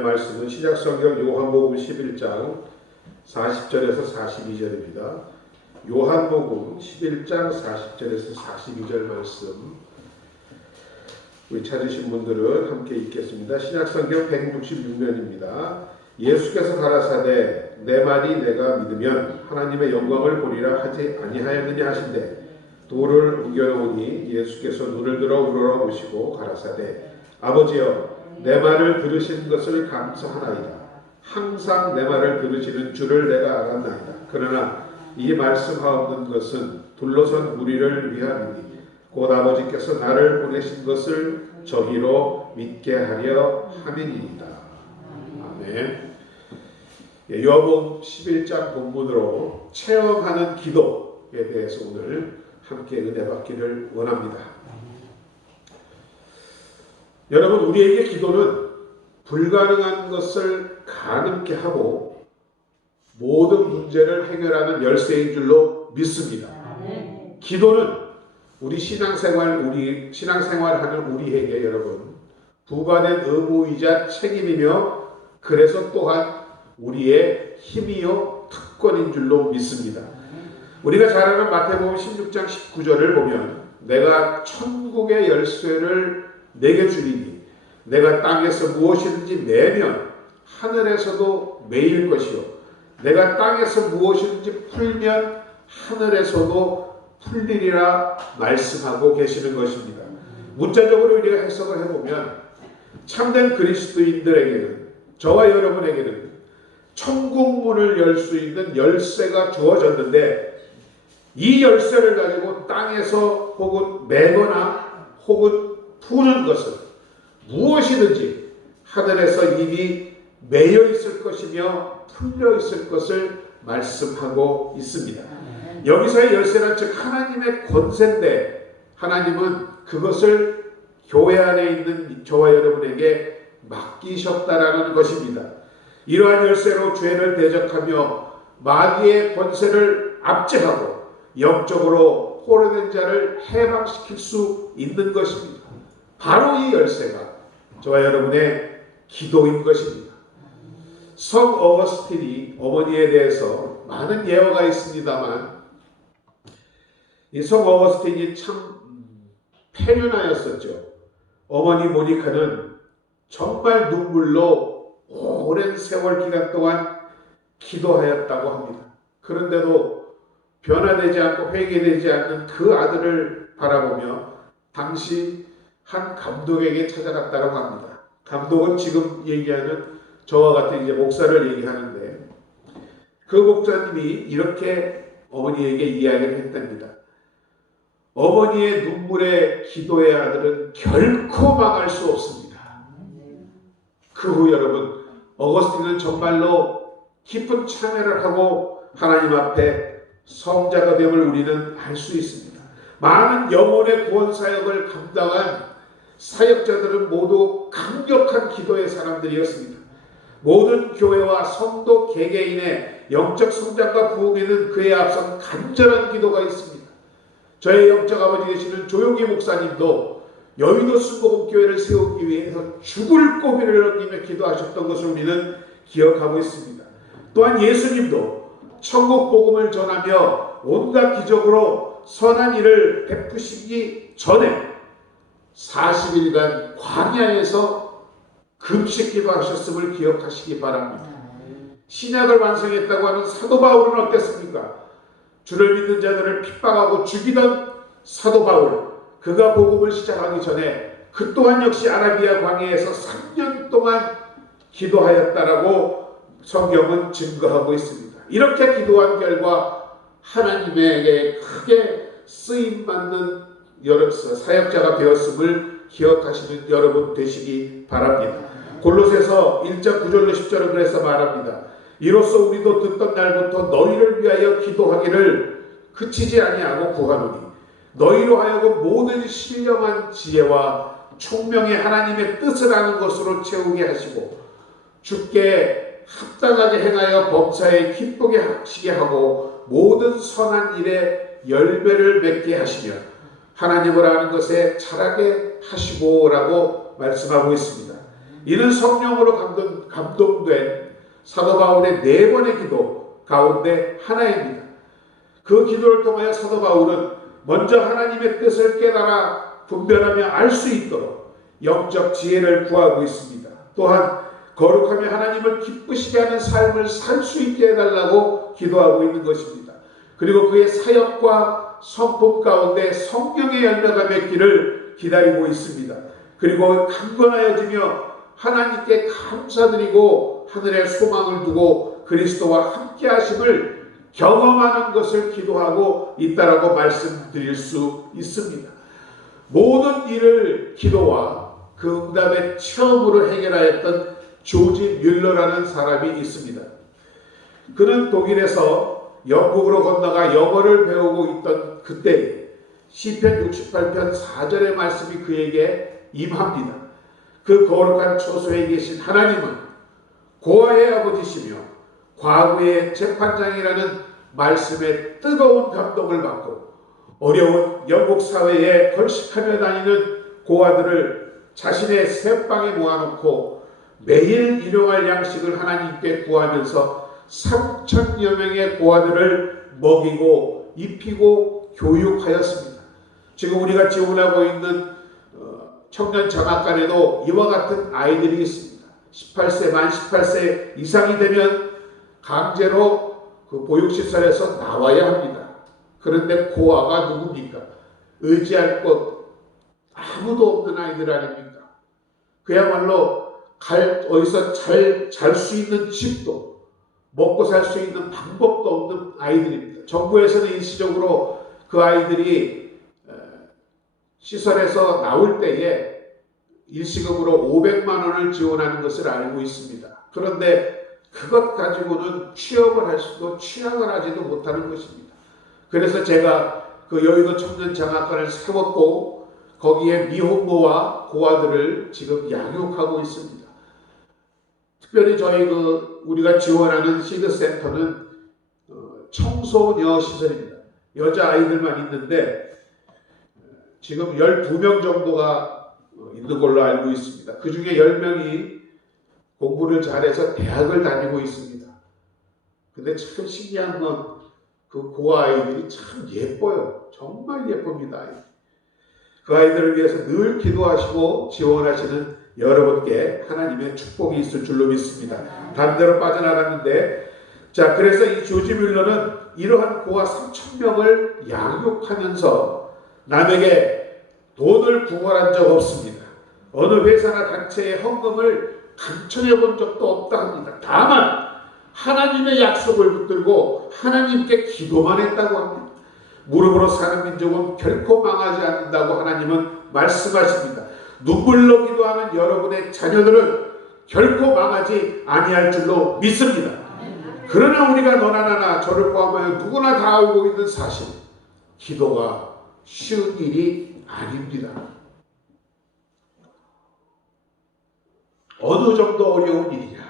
오늘의 말씀은 신약성경 요한복음 11장 40절에서 42절입니다. 요한복음 11장 40절에서 42절 말씀 우리 찾으신 분들은 함께 읽겠습니다. 신약성경 166면입니다. 예수께서 가라사대 내 말이 내가 믿으면 하나님의 영광을 보리라 하지 아니하였느냐 하신대 돌을 옮겨놓으니 예수께서 눈을 들어 우러러보시고 가라사대 아버지여 내 말을 들으신 것을 감사하나이다. 항상 내 말을 들으시는 줄을 내가 알았나이다. 그러나 이 말씀하옵는 것은 둘러선 무리를 위함이니 곧 아버지께서 나를 보내신 것을 저희로 믿게 하려 함이니이다. 아멘. 요한복음 11장 본문으로 체험하는 기도에 대해서 오늘 함께 은혜 받기를 원합니다. 여러분, 우리에게 기도는 불가능한 것을 가능케 하고 모든 문제를 해결하는 열쇠인 줄로 믿습니다. 기도는 우리 신앙생활하는 우리에게 여러분 부과된 의무이자 책임이며 그래서 또한 우리의 힘이요 특권인 줄로 믿습니다. 우리가 잘 아는 마태복음 16장 19절을 보면 내가 천국의 열쇠를 내게 주리니 내가 땅에서 무엇이든지 매면 하늘에서도 매일 것이요 내가 땅에서 무엇이든지 풀면 하늘에서도 풀리리라 말씀하고 계시는 것입니다. 문자적으로 우리가 해석을 해보면 참된 그리스도인들에게는 저와 여러분에게는 천국 문을 열 수 있는 열쇠가 주어졌는데 이 열쇠를 가지고 땅에서 혹은 매거나 혹은 푸는 것은 무엇이든지 하늘에서 이미 매여 있을 것이며 풀려 있을 것을 말씀하고 있습니다. 여기서의 열쇠는 즉 하나님의 권세인데 하나님은 그것을 교회 안에 있는 저와 여러분에게 맡기셨다라는 것입니다. 이러한 열쇠로 죄를 대적하며 마귀의 권세를 압제하고 영적으로 포로된 자를 해방시킬 수 있는 것입니다. 바로 이 열쇠가 저와 여러분의 기도인 것입니다. 성 어거스틴이 어머니에 대해서 많은 예화가 있습니다만 이 성 어거스틴이 참 폐륜하였었죠. 어머니 모니카는 정말 눈물로 오랜 세월 기간 동안 기도하였다고 합니다. 그런데도 변화되지 않고 회개되지 않는 그 아들을 바라보며 당시 한 감독에게 찾아갔다고 합니다. 감독은 지금 얘기하는 저와 같은 이제 목사를 얘기하는데 그 목사님이 이렇게 어머니에게 이야기를 했답니다. 어머니의 눈물의 기도의 아들은 결코 망할 수 없습니다. 그 후 여러분 어거스틴은 정말로 깊은 참회를 하고 하나님 앞에 성자가 됨을 우리는 알 수 있습니다. 많은 영혼의 구원 사역을 감당한 사역자들은 모두 강력한 기도의 사람들이었습니다. 모든 교회와 성도 개개인의 영적 성장과 부흥에는 그에 앞선 간절한 기도가 있습니다. 저의 영적 아버지 되시는 조용기 목사님도 여의도 순복음교회를 세우기 위해서 죽을 고비를 넘기며 기도하셨던 것을 우리는 기억하고 있습니다. 또한 예수님도 천국 복음을 전하며 온갖 기적으로 선한 일을 베푸시기 전에 40일간 광야에서 금식 기도하셨음을 기억하시기 바랍니다. 신약을 완성했다고 하는 사도 바울은 어땠습니까? 주를 믿는 자들을 핍박하고 죽이던 사도 바울, 그가 복음을 시작하기 전에 그 또한 역시 아라비아 광야에서 3년 동안 기도하였다라고 성경은 증거하고 있습니다. 이렇게 기도한 결과 하나님에게 크게 쓰임받는 사역자가 되었음을 기억하시는 여러분 되시기 바랍니다. 골로새서 1장 9절로 10절은 그래서 말합니다. 이로써 우리도 듣던 날부터 너희를 위하여 기도하기를 그치지 아니하고 구하노니 너희로 하여금 모든 신령한 지혜와 총명의 하나님의 뜻을 아는 것으로 채우게 하시고 주께 합당하게 행하여 범사에 기쁘게 하시게 하고 모든 선한 일에 열매를 맺게 하시며 하나님을 아는 것에 자라게 하시고라고 말씀하고 있습니다. 이는 성령으로 감동된 사도 바울의 4번의 기도 가운데 하나입니다. 그 기도를 통하여 사도 바울은 먼저 하나님의 뜻을 깨달아 분별하며 알 수 있도록 영적 지혜를 구하고 있습니다. 또한 거룩하며 하나님을 기쁘시게 하는 삶을 살 수 있게 해달라고 기도하고 있는 것입니다. 그리고 그의 사역과 성품 가운데 성령의 열매가 맺기를 기다리고 있습니다. 그리고 강건하여지며 하나님께 감사드리고 하늘에 소망을 두고 그리스도와 함께 하심을 경험하는 것을 기도하고 있다라고 말씀드릴 수 있습니다. 모든 일을 기도와 그 응답의 체험으로 해결하였던 조지 뮬러라는 사람이 있습니다. 그는 독일에서 영국으로 건너가 영어를 배우고 있던 그때 시편 68편 4절의 말씀이 그에게 임합니다. 그 거룩한 초소에 계신 하나님은 고아의 아버지시며 과거의 재판장이라는 말씀에 뜨거운 감동을 받고 어려운 영국 사회에 걸식하며 다니는 고아들을 자신의 새방에 모아놓고 매일 일용할 양식을 하나님께 구하면서 3,000여 명의 고아들을 먹이고 입히고 교육하였습니다. 지금 우리가 지원하고 있는 청년 장학관에도 이와 같은 아이들이 있습니다. 18세, 만 18세 이상이 되면 강제로 그 보육시설에서 나와야 합니다. 그런데 고아가 누굽니까? 의지할 것 아무도 없는 아이들 아닙니까? 그야말로 어디서 잘 수 있는 집도 먹고 살 수 있는 방법도 없는 아이들입니다. 정부에서는 일시적으로 그 아이들이 시설에서 나올 때에 일시금으로 500만 원을 지원하는 것을 알고 있습니다. 그런데 그것 가지고는 취업을 할 수도 취학을 하지도 못하는 것입니다. 그래서 제가 그 여의도 청년장학관을 세웠고 거기에 미혼모와 고아들을 지금 양육하고 있습니다. 특별히 저희 우리가 지원하는 시드센터는 청소녀 시설입니다. 여자아이들만 있는데 지금 12명 정도가 있는 걸로 알고 있습니다. 그 중에 10명이 공부를 잘해서 대학을 다니고 있습니다. 근데 참 신기한 건 그 고아 아이들이 참 예뻐요. 정말 예쁩니다. 그 아이들을 위해서 늘 기도하시고 지원하시는 여러분께 하나님의 축복이 있을 줄로 믿습니다. 다른 데로 빠져나갔는데, 자, 그래서 이 조지 뮬러는 이러한 고아 3,000명을 양육하면서 남에게 돈을 구걸한 적 없습니다. 어느 회사나 단체의 헌금을 강천해 본 적도 없다 합니다. 다만 하나님의 약속을 붙들고 하나님께 기도만 했다고 합니다. 무릎으로 사는 민족은 결코 망하지 않는다고 하나님은 말씀하십니다. 눈물로 기도하는 여러분의 자녀들은 결코 망하지 아니할 줄로 믿습니다. 그러나 우리가 너나 나나 저를 포함하여 누구나 다 알고 있는 사실, 기도가 쉬운 일이 아닙니다. 어느 정도 어려운 일이냐.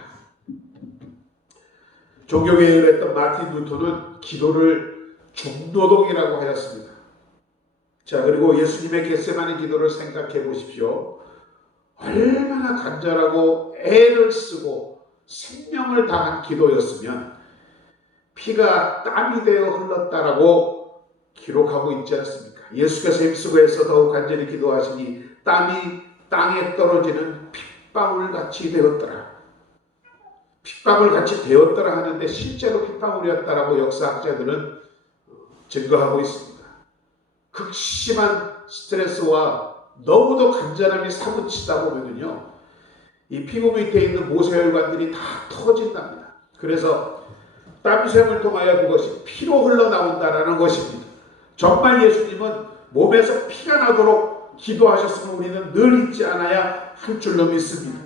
종교개혁을 했던 마틴 루터는 기도를 중노동이라고 하였습니다. 자, 그리고 예수님의 겟세마네 기도를 생각해 보십시오. 얼마나 간절하고 애를 쓰고 생명을 다한 기도였으면 피가 땀이 되어 흘렀다라고 기록하고 있지 않습니까? 예수께서 힘쓰고 애써 더욱 간절히 기도하시니 땀이 땅에 떨어지는 핏방울같이 되었더라. 핏방울같이 되었더라 하는데 실제로 핏방울이었다라고 역사학자들은 증거하고 있습니다. 극심한 스트레스와 너무도 간절함이 사무치다 보면은요, 이 피부 밑에 있는 모세혈관들이 다 터진답니다. 그래서 땀샘을 통하여 그것이 피로 흘러나온다라는 것입니다. 정말 예수님은 몸에서 피가 나도록 기도하셨으면 우리는 늘 잊지 않아야 할 줄로 믿습니다.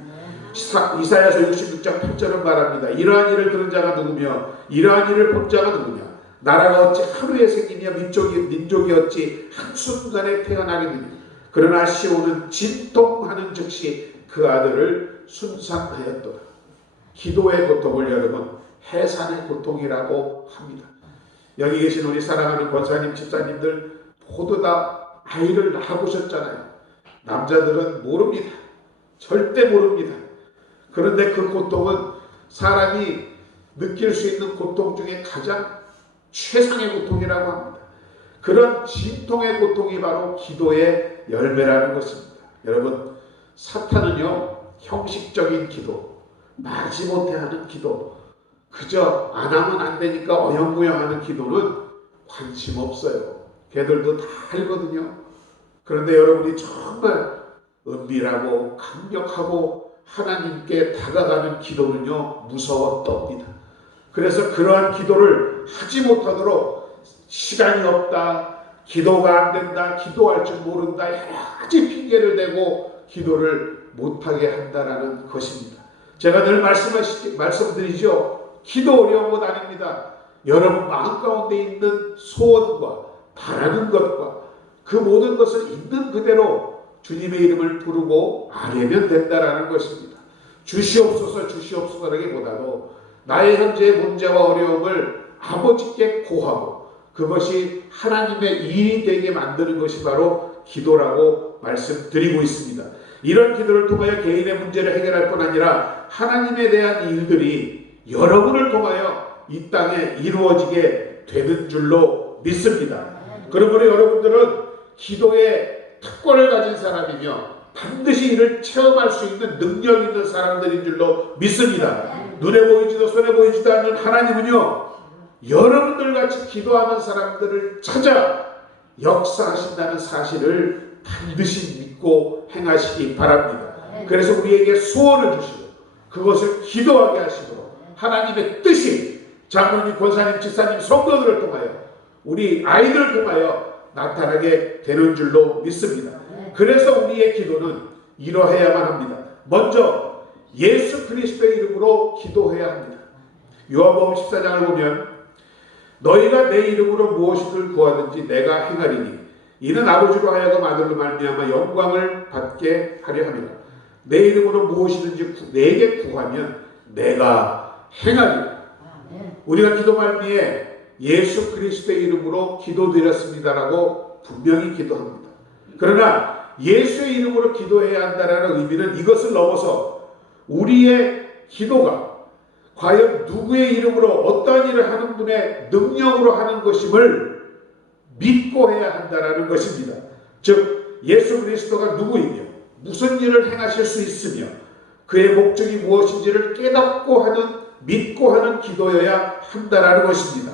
이사야서 66장 8절은 말합니다. 이러한 일을 들은 자가 누구며 이러한 일을 본 자가 누구냐. 나라가 어찌 하루에 생기며 민족이 어찌 한순간에 태어나겠느냐. 그러나 시온은 진통하는 즉시 그 아들을 순산하였도다. 기도의 고통을 여러분 해산의 고통이라고 합니다. 여기 계신 우리 사랑하는 권사님, 집사님들 모두 다 아이를 낳아보셨잖아요. 남자들은 모릅니다. 절대 모릅니다. 그런데 그 고통은 사람이 느낄 수 있는 고통 중에 가장 최상의 고통이라고 합니다. 그런 진통의 고통이 바로 기도의 열매라는 것입니다. 여러분, 사탄은요, 형식적인 기도, 마지못해 하는 기도, 그저 안 하면 안 되니까 어영부영 하는 기도는 관심 없어요. 걔들도 다 알거든요. 그런데 여러분이 정말 은밀하고 강력하고 하나님께 다가가는 기도는요, 무서워 떱니다. 그래서 그러한 기도를 하지 못하도록 시간이 없다, 기도가 안 된다, 기도할 줄 모른다, 여러 가지 핑계를 대고 기도를 못하게 한다는 것입니다. 제가 늘 말씀드리죠. 기도 어려운 것 아닙니다. 여러분 마음 가운데 있는 소원과 바라는 것과 그 모든 것을 있는 그대로 주님의 이름을 부르고 아뢰면 된다라는 것입니다. 주시옵소서 주시옵소서라기보다도 나의 현재의 문제와 어려움을 아버지께 고하고 그것이 하나님의 일이 되게 만드는 것이 바로 기도라고 말씀드리고 있습니다. 이런 기도를 통하여 개인의 문제를 해결할 뿐 아니라 하나님에 대한 일들이 여러분을 통하여 이 땅에 이루어지게 되는 줄로 믿습니다. 그러므로 여러분들은 기도의 특권을 가진 사람이며 반드시 이를 체험할 수 있는 능력 있는 사람들인 줄로 믿습니다. 눈에 보이지도 손에 보이지도 않는 하나님은요, 여러분들 같이 기도하는 사람들을 찾아 역사하신다는 사실을 반드시 믿고 행하시기 바랍니다. 그래서 우리에게 소원을 주시고 그것을 기도하게 하시고 하나님의 뜻이 장로님, 권사님, 집사님, 성도들을 통하여 우리 아이들을 통하여 나타나게 되는 줄로 믿습니다. 그래서 우리의 기도는 이러해야만 합니다. 먼저 예수 그리스도의 이름으로 기도해야 합니다. 요한복음 14장을 보면 너희가 내 이름으로 무엇이든 구하든지 내가 행하리니 이는 아버지로 하여금 아들로 말미암아 영광을 받게 하려 함이라. 내 이름으로 무엇이든지 내게 구하면 내가 행하리라. 우리가 기도 말미에 예수 그리스도의 이름으로 기도드렸습니다라고 분명히 기도합니다. 그러나 예수의 이름으로 기도해야 한다는 의미는 이것을 넘어서 우리의 기도가 과연 누구의 이름으로 어떠한 일을 하는 분의 능력으로 하는 것임을 믿고 해야 한다는 것입니다. 즉 예수 그리스도가 누구이며 무슨 일을 행하실 수 있으며 그의 목적이 무엇인지를 깨닫고 하는, 믿고 하는 기도여야 한다는 것입니다.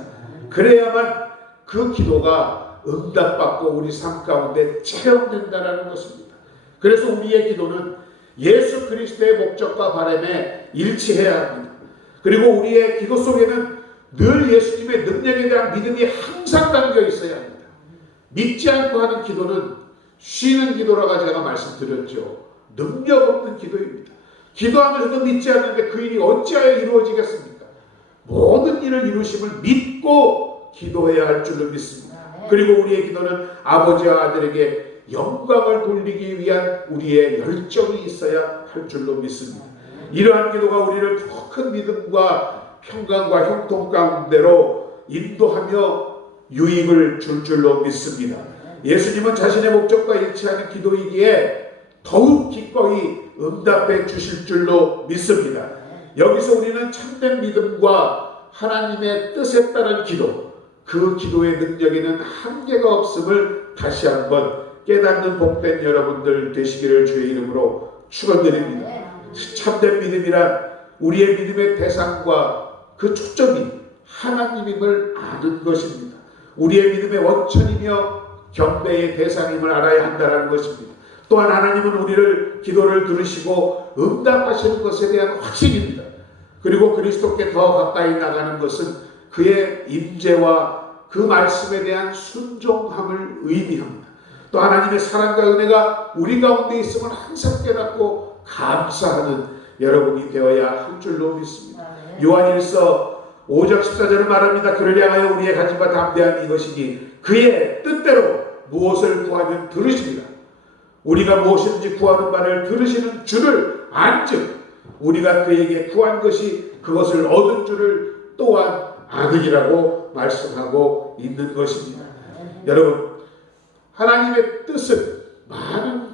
그래야만 그 기도가 응답받고 우리 삶 가운데 체험된다는 것입니다. 그래서 우리의 기도는 예수 그리스도의 목적과 바람에 일치해야 합니다. 그리고 우리의 기도 속에는 늘 예수님의 능력에 대한 믿음이 항상 담겨 있어야 합니다. 믿지 않고 하는 기도는 쉬는 기도라고 제가 말씀드렸죠. 능력 없는 기도입니다. 기도하면서도 믿지 않는데 그 일이 어찌하여 이루어지겠습니까? 모든 일을 이루심을 믿고 기도해야 할 줄로 믿습니다. 그리고 우리의 기도는 아버지와 아들에게 영광을 돌리기 위한 우리의 열정이 있어야 할 줄로 믿습니다. 이러한 기도가 우리를 더 큰 믿음과 평강과 형통 가운데로 인도하며 유익을 줄 줄로 믿습니다. 예수님은 자신의 목적과 일치하는 기도이기에 더욱 기꺼이 응답해 주실 줄로 믿습니다. 여기서 우리는 참된 믿음과 하나님의 뜻에 따른 기도, 그 기도의 능력에는 한계가 없음을 다시 한번 깨닫는 복된 여러분들 되시기를 주의 이름으로 축원드립니다. 참된 믿음이란 우리의 믿음의 대상과 그 초점이 하나님임을 아는 것입니다. 우리의 믿음의 원천이며 경배의 대상임을 알아야 한다는 것입니다. 또한 하나님은 우리를 기도를 들으시고 응답하시는 것에 대한 확신입니다. 그리고 그리스도께 더 가까이 나가는 것은 그의 임재와 그 말씀에 대한 순종함을 의미합니다. 또 하나님의 사랑과 은혜가 우리 가운데 있음을 항상 깨닫고 감사하는 여러분이 되어야 할 줄로 믿습니다. 요한일서 5장 14절을 말합니다. 그를 향하여 우리의 가짐과 담대한 이것이니 그의 뜻대로 무엇을 구하면 들으십니다. 우리가 무엇이든지 구하는 바를 들으시는 줄을 안즉 우리가 그에게 구한 것이 그것을 얻은 줄을 또한 아느니라고 말씀하고 있는 것입니다. 여러분, 하나님의 뜻은 많은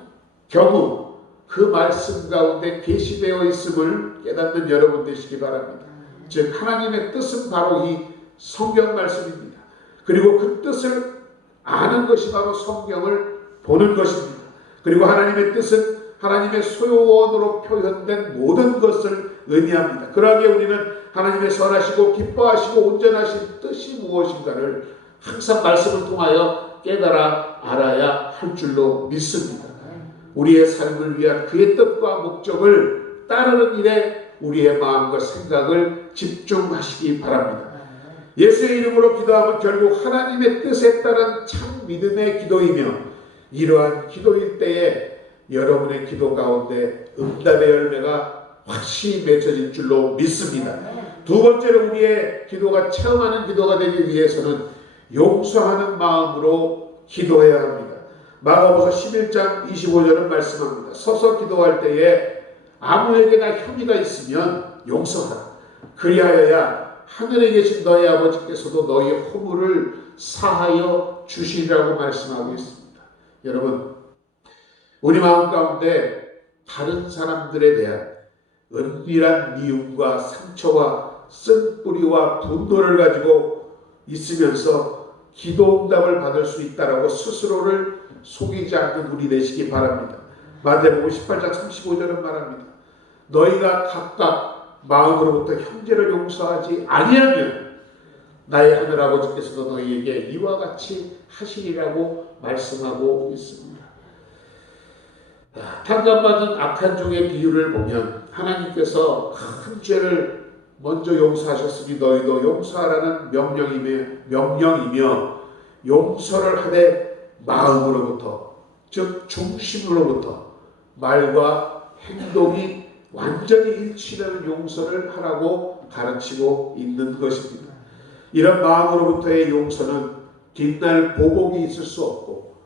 경우 그 말씀 가운데 계시되어 있음을 깨닫는 여러분 되시기 바랍니다. 즉 하나님의 뜻은 바로 이 성경 말씀입니다. 그리고 그 뜻을 아는 것이 바로 성경을 보는 것입니다. 그리고 하나님의 뜻은 하나님의 소유원으로 표현된 모든 것을 의미합니다. 그러기에 우리는 하나님의 선하시고 기뻐하시고 온전하신 뜻이 무엇인가를 항상 말씀을 통하여 깨달아 알아야 할 줄로 믿습니다. 우리의 삶을 위한 그의 뜻과 목적을 따르는 일에 우리의 마음과 생각을 집중하시기 바랍니다. 예수의 이름으로 기도하면 결국 하나님의 뜻에 따른 참 믿음의 기도이며, 이러한 기도일 때에 여러분의 기도 가운데 응답의 열매가 확실히 맺혀질 줄로 믿습니다. 두 번째로 우리의 기도가 체험하는 기도가 되기 위해서는 용서하는 마음으로 기도해야 합니다. 마가복음 11장 25절은 말씀합니다. 서서 기도할 때에 아무에게나 혐의가 있으면 용서하라. 그리하여야 하늘에 계신 너희 아버지께서도 너희 허물을 사하여 주시리라고 말씀하고 있습니다. 여러분, 우리 마음 가운데 다른 사람들에 대한 은밀한 미움과 상처와 쓴뿌리와 분노를 가지고 있으면서 기도 응답을 받을 수 있다라고 스스로를 속이지 않는 우리 되시기 바랍니다. 마태복음 18장 35절은 말합니다. 너희가 각각 마음으로부터 형제를 용서하지 아니하면 나의 하늘아버지께서도 너희에게 이와 같이 하시리라고 말씀하고 있습니다. 판단받은 악한 종의 비유를 보면 하나님께서 큰 죄를 먼저 용서하셨으니 너희도 용서하라는 명령이며 용서를 하되 마음으로부터, 즉 중심으로부터 말과 행동이 완전히 일치되는 용서를 하라고 가르치고 있는 것입니다. 이런 마음으로부터의 용서는 뒷날 보복이 있을 수 없고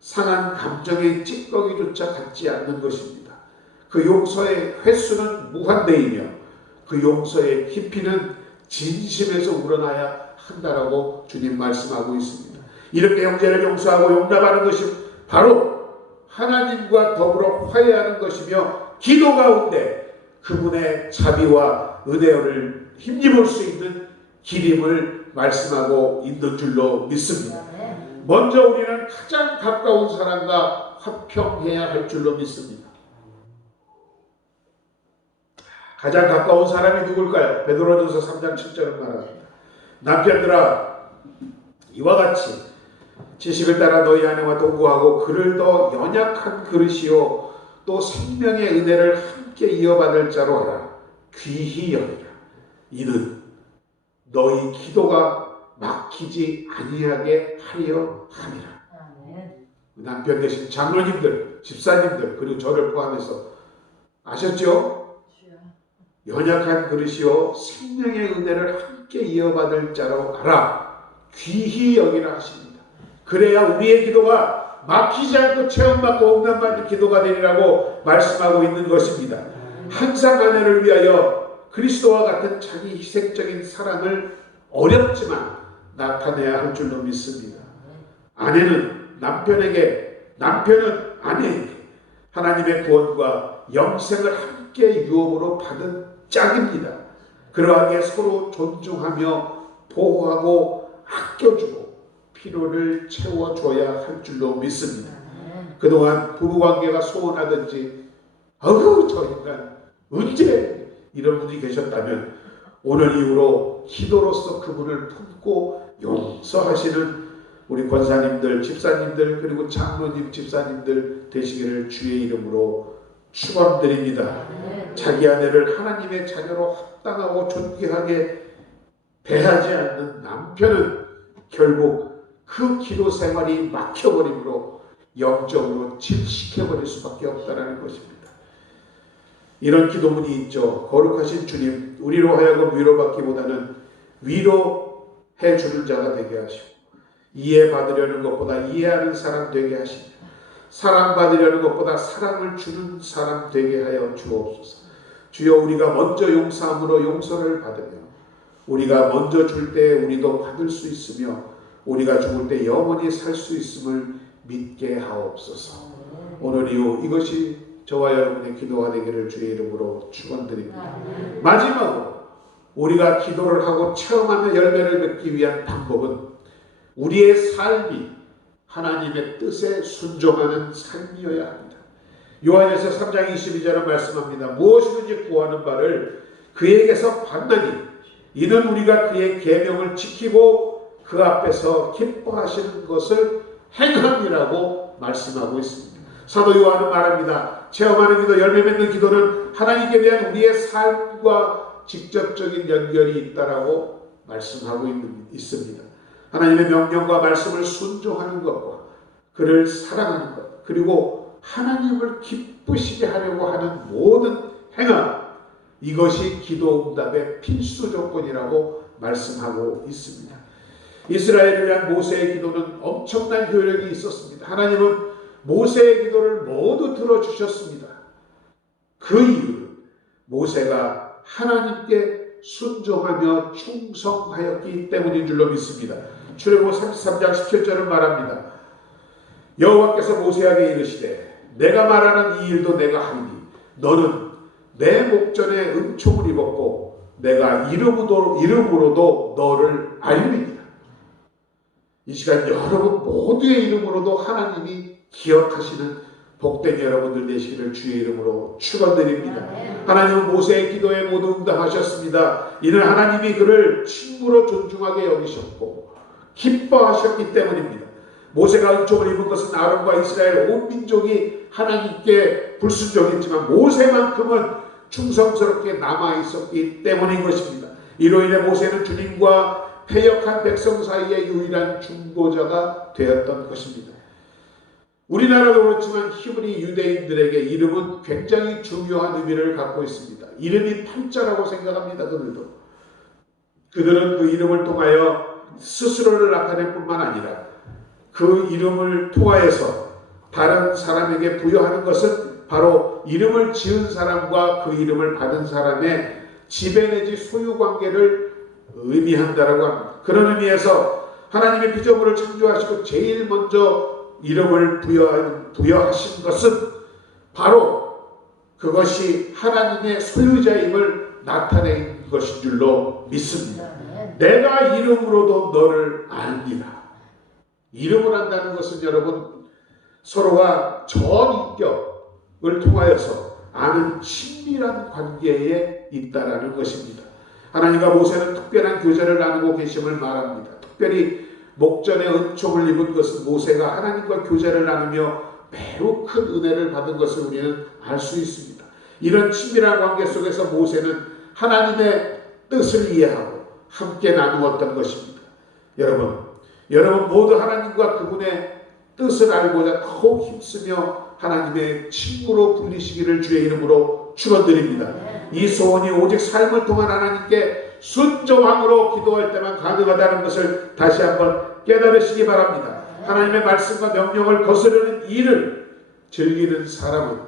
상한 감정의 찌꺼기조차 갖지 않는 것입니다. 그 용서의 횟수는 무한대이며 그 용서의 깊이는 진심에서 우러나야 한다라고 주님 말씀하고 있습니다. 이렇게 형제를 용서하고 용납하는 것이 바로 하나님과 더불어 화해하는 것이며 기도 가운데 그분의 자비와 은혜를 힘입을 수 있는 길임을 말씀하고 있는 줄로 믿습니다. 먼저 우리는 가장 가까운 사람과 화평해야 할 줄로 믿습니다. 가장 가까운 사람이 누굴까요? 베드로전서 3장 7절은 말합니다. 남편들아, 이와 같이 지식을 따라 너희 아내와 동거하고 그를 더 연약한 그릇이요 또 생명의 은혜를 함께 이어받을 자로 하라. 귀히 여기라. 이는 너희 기도가 막히지 아니하게 하려 함이라. 남편 되신 장로님들, 집사님들, 그리고 저를 포함해서 아셨죠? 연약한 그릇이요 생명의 은혜를 함께 이어받을 자로 가라. 귀히 여기라 하십니다. 그래야 우리의 기도가 막히지 않고 체험받고 응답받는 기도가 되리라고 말씀하고 있는 것입니다. 항상 아내를 위하여 그리스도와 같은 자기 희생적인 사랑을 어렵지만 나타내야 할 줄로 믿습니다. 아내는 남편에게, 남편은 아내에게 하나님의 구원과 영생을 함께 유업으로 받은 짝입니다. 그러하기에 서로 존중하며 보호하고 아껴주고 필요를 채워줘야 할 줄로 믿습니다. 그동안 부부관계가 소원하든지 아우 저 인간 언제 이런 분이 계셨다면 오늘 이후로 기도로서 그분을 품고 용서하시는 우리 권사님들, 집사님들, 그리고 장로님, 집사님들 되시기를 주의 이름으로 축원드립니다. 자기 아내를 하나님의 자녀로 합당하고 존귀하게 대하지 않는 남편은 결국 그 기도 생활이 막혀버림으로 영적으로 질식해버릴 수밖에 없다는 것입니다. 이런 기도문이 있죠. 거룩하신 주님, 우리로 하여금 위로받기보다는 위로해 주는 자가 되게 하시고 이해받으려는 것보다 이해하는 사람 되게 하시고 사랑받으려는 것보다 사랑을 주는 사람 되게 하여 주옵소서. 주여, 우리가 먼저 용서함으로 용서를 받으며 우리가 먼저 줄 때 우리도 받을 수 있으며 우리가 죽을 때 영원히 살 수 있음을 믿게 하옵소서. 오늘 이후 이것이 저와 여러분의 기도가 되기를 주의 이름으로 축원드립니다. 마지막으로 우리가 기도를 하고 체험하며 열매를 맺기 위한 방법은 우리의 삶이 하나님의 뜻에 순종하는 삶이어야 합니다. 요한일서 3장 22절은 말씀합니다. 무엇이든지 구하는 바를 그에게서 받나니 이는 우리가 그의 계명을 지키고 그 앞에서 기뻐하시는 것을 행함이라고 말씀하고 있습니다. 사도 요한은 말합니다. 체험하는 기도, 열매 맺는 기도는 하나님께 대한 우리의 삶과 직접적인 연결이 있다라고 말씀하고 있습니다. 하나님의 명령과 말씀을 순종하는 것과 그를 사랑하는 것, 그리고 하나님을 기쁘시게 하려고 하는 모든 행함, 이것이 기도 응답의 필수 조건이라고 말씀하고 있습니다. 이스라엘을 위한 모세의 기도는 엄청난 효력이 있었습니다. 하나님은 모세의 기도를 모두 들어주셨습니다. 그 이유는 모세가 하나님께 순종하며 충성하였기 때문인 줄로 믿습니다. 출애굽기 33장 17절은 말합니다. 여호와께서 모세에게 이르시되 내가 말하는 이 일도 내가 하리니 너는 내 목전에 은총을 입었고 내가 이름으로도 너를 알리리라. 이 시간 여러분 모두의 이름으로도 하나님이 기억하시는 복된 여러분들 되시기를 주의 이름으로 축원드립니다. 하나님은 모세의 기도에 모두 응답하셨습니다. 이는 하나님이 그를 친구로 존중하게 여기셨고 기뻐하셨기 때문입니다. 모세가 은총을 입은 것은 아론과 이스라엘 온 민족이 하나님께 불순종했지만 모세만큼은 충성스럽게 남아있었기 때문인 것입니다. 이로 인해 모세는 주님과 패역한 백성 사이의 유일한 중보자가 되었던 것입니다. 우리나라도 그렇지만 히브리 유대인들에게 이름은 굉장히 중요한 의미를 갖고 있습니다. 이름이 팔자라고 생각합니다. 그들은 그 이름을 통하여 스스로를 나타낼 뿐만 아니라 그 이름을 통하여서 다른 사람에게 부여하는 것은 바로 이름을 지은 사람과 그 이름을 받은 사람의 지배 내지 소유 관계를 의미한다라고 합니다. 그런 의미에서 하나님의 피조물을 창조하시고 제일 먼저 이름을 부여하신 것은 바로 그것이 하나님의 소유자임을 나타낸 것인 줄로 믿습니다. 내가 이름으로도 너를 알리라. 이름을 안다는 것은 여러분 서로가 전인격을 통하여서 아는 친밀한 관계에 있다라는 것입니다. 하나님과 모세는 특별한 교제를 나누고 계심을 말합니다. 특별히 목전에 은총을 입은 것은 모세가 하나님과 교제를 나누며 매우 큰 은혜를 받은 것을 우리는 알 수 있습니다. 이런 친밀한 관계 속에서 모세는 하나님의 뜻을 이해하고 함께 나누었던 것입니다. 여러분 모두 하나님과 그분의 뜻을 알고자 더욱 힘쓰며 하나님의 친구로 불리시기를 주의 이름으로 축원드립니다. 이 소원이 오직 삶을 통한 하나님께 순종함으로 기도할 때만 가능하다는 것을 다시 한번 깨달으시기 바랍니다. 하나님의 말씀과 명령을 거스르는 일을 즐기는 사람은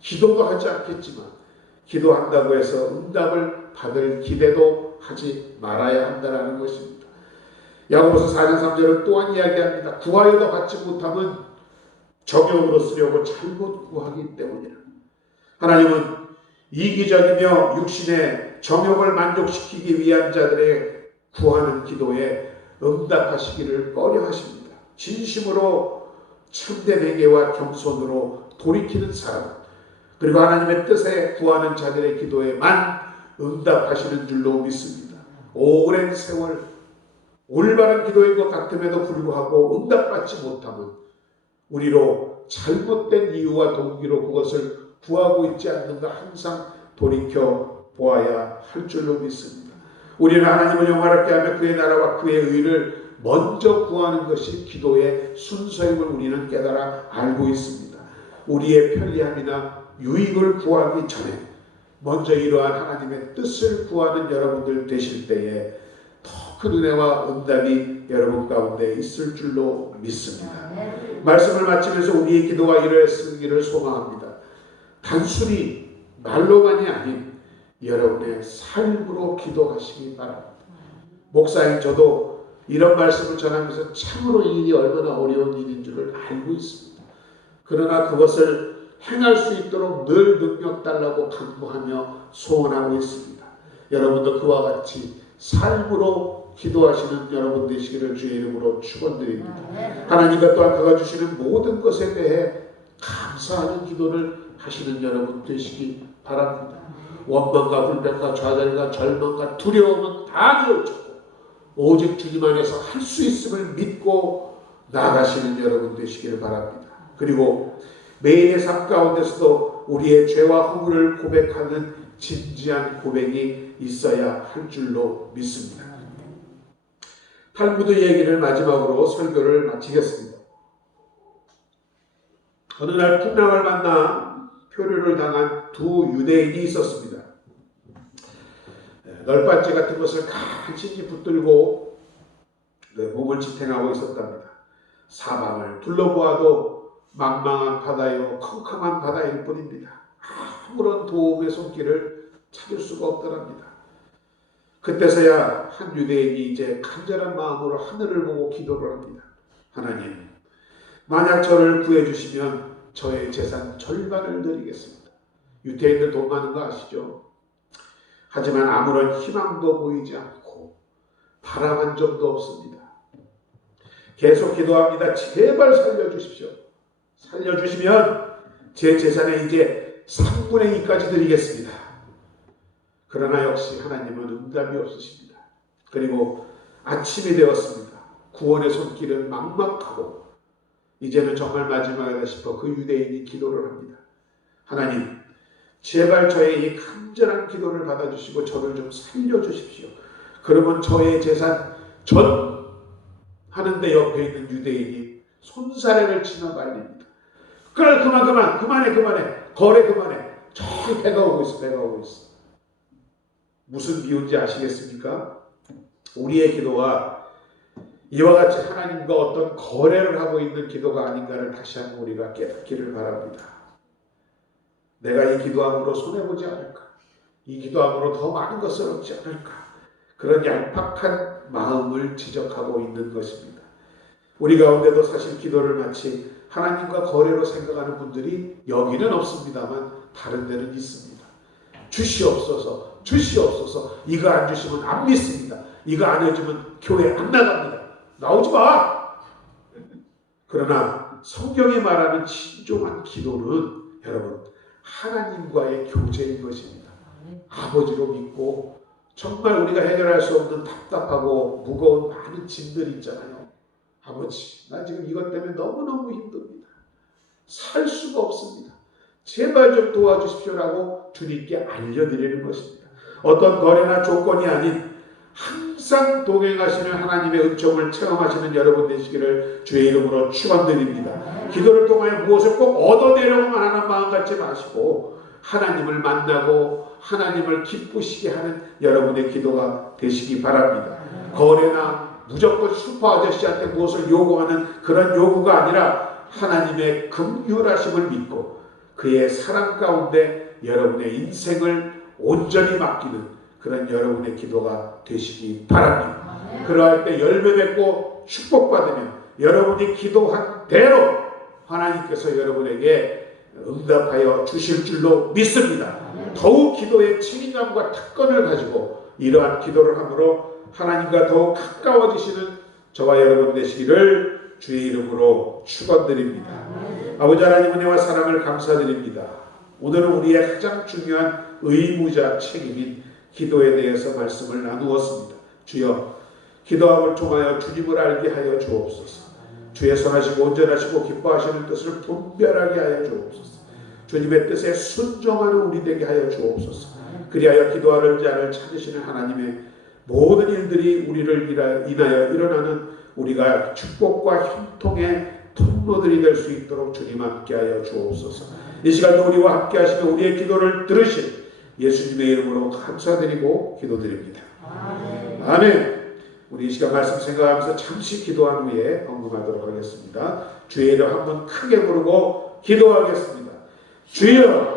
기도도 하지 않겠지만 기도한다고 해서 응답을 받을 기대도 하지 말아야 한다는 것입니다. 야고보서 4장 3절은 또한 이야기합니다. 구하여도 받지 못하면 정욕으로 쓰려고 잘못 구하기 때문이라. 하나님은 이기적이며 육신의 정욕을 만족시키기 위한 자들의 구하는 기도에 응답하시기를 꺼려하십니다. 진심으로 참된 회개와 겸손으로 돌이키는 사람, 그리고 하나님의 뜻에 구하는 자들의 기도에만 응답하시는 줄로 믿습니다. 오랜 세월 올바른 기도인 것 같음에도 불구하고 응답받지 못하면 우리로 잘못된 이유와 동기로 그것을 구하고 있지 않는가 항상 돌이켜 보아야 할 줄로 믿습니다. 우리는 하나님을 영화롭게 하며 그의 나라와 그의 의를 먼저 구하는 것이 기도의 순서임을 우리는 깨달아 알고 있습니다. 우리의 편리함이나 유익을 구하기 전에 먼저 이러한 하나님의 뜻을 구하는 여러분들 되실 때에 더 큰 은혜와 응답이 여러분 가운데 있을 줄로 믿습니다. 말씀을 마치면서 우리의 기도가 이루어지기를 소망합니다. 단순히 말로만이 아닌 여러분의 삶으로 기도하시기 바랍니다. 목사인 저도 이런 말씀을 전하면서 참으로 이 일이 얼마나 어려운 일인 줄을 알고 있습니다. 그러나 그것을 행할 수 있도록 늘 능력 달라고 간구하며 소원하고 있습니다. 여러분도 그와 같이 삶으로 기도하시는 여러분 되시기를 주의 이름으로 축원드립니다. 하나님과 또한 그가 주시는 모든 것에 대해 감사하는 기도를 하시는 여러분 되시기 바랍니다. 원망과 불평과 좌절과 절망과 두려움은 다 뉘우치고 오직 주님 안에서 할 수 있음을 믿고 나아가시는 여러분 되시기를 바랍니다. 그리고 매일의 삶 가운데서도 우리의 죄와 허물을 고백하는 진지한 고백이 있어야 할 줄로 믿습니다. 탈무드 얘기를 마지막으로 설교를 마치겠습니다. 어느 날 풍랑을 만나 표류를 당한 두 유대인이 있었습니다. 널빤지 같은 것을 간신히 붙들고 몸을 지탱하고 있었답니다. 사방을 둘러보아도 망망한 바다요 컴컴한 바다일 뿐입니다. 아무런 도움의 손길을 찾을 수가 없더랍니다. 그때서야 한 유대인이 이제 간절한 마음으로 하늘을 보고 기도를 합니다. 하나님, 만약 저를 구해주시면 저의 재산 절반을 드리겠습니다. 유대인들 돈 많은 거 아시죠? 하지만 아무런 희망도 보이지 않고 바람 한 점도 없습니다. 계속 기도합니다. 제발 살려주십시오. 살려주시면 제 재산의 이제 3분의 2까지 드리겠습니다. 그러나 역시 하나님은 응답이 없으십니다. 그리고 아침이 되었습니다. 구원의 손길은 막막하고 이제는 정말 마지막이다 싶어 그 유대인이 기도를 합니다. 하나님, 제발 저의 이 간절한 기도를 받아주시고 저를 좀 살려주십시오. 그러면 저의 재산 전 하는데 옆에 있는 유대인이 손사래를 치며 말립니다. 그래, 그만해. 거래 그만해. 저기 배가 오고 있어. 무슨 비유인지 아시겠습니까? 우리의 기도가 이와 같이 하나님과 어떤 거래를 하고 있는 기도가 아닌가를 다시 한번 우리가 깨닫기를 바랍니다. 내가 이 기도함으로 손해보지 않을까? 이 기도함으로 더 많은 것을 얻지 않을까? 그런 얄팍한 마음을 지적하고 있는 것입니다. 우리 가운데도 사실 기도를 마치 하나님과 거래로 생각하는 분들이 여기는 없습니다만 다른 데는 있습니다. 주시옵소서. 이거 안 주시면 안 믿습니다. 이거 안 해주면 교회 안 나갑니다. 나오지 마! 그러나 성경이 말하는 진정한 기도는 여러분 하나님과의 교제인 것입니다. 아버지로 믿고 정말 우리가 해결할 수 없는 답답하고 무거운 많은 짐들이 있잖아요. 아버지, 나 지금 이것 때문에 너무너무 힘듭니다. 살 수가 없습니다. 제발 좀 도와주십시오라고 주님께 알려드리는 것입니다. 어떤 거래나 조건이 아닌 항상 동행하시는 하나님의 은총을 체험하시는 여러분 되시기를 주의 이름으로 축원드립니다. 기도를 통하여 무엇을 꼭 얻어내려고만 하는 마음 갖지 마시고 하나님을 만나고 하나님을 기쁘시게 하는 여러분의 기도가 되시기 바랍니다. 거래나 무조건 슈퍼 아저씨한테 무엇을 요구하는 그런 요구가 아니라 하나님의 긍휼하심을 믿고 그의 사랑 가운데 여러분의 인생을 온전히 맡기는 그런 여러분의 기도가 되시기 바랍니다. 그러할 때 열매 맺고 축복받으면 여러분이 기도한 대로 하나님께서 여러분에게 응답하여 주실 줄로 믿습니다. 더욱 기도의 책임감과 특권을 가지고 이러한 기도를 함으로 하나님과 더욱 가까워지시는 저와 여러분 되시기를 주의 이름으로 축원드립니다. 아버지 하나님 은혜와 사랑을 감사드립니다. 오늘은 우리의 가장 중요한 의무자 책임인 기도에 대해서 말씀을 나누었습니다. 주여, 기도함을 통하여 주님을 알게 하여 주옵소서. 주의 선하시고 온전하시고 기뻐하시는 뜻을 분별하게 하여 주옵소서. 주님의 뜻에 순종하는 우리 되게 하여 주옵소서. 그리하여 기도하는 자를 찾으시는 하나님의 모든 일들이 우리를 인하여 일어나는 우리가 축복과 형통의 통로들이 될 수 있도록 주님 함께하여 주옵소서. 이 시간도 우리와 함께하시며 우리의 기도를 들으신 예수님의 이름으로 감사드리고 기도드립니다. 아멘. 우리 이 시간 말씀 생각하면서 잠시 기도한 후에 헌금하도록 하겠습니다. 주의 이름 한번 크게 부르고 기도하겠습니다. 주여,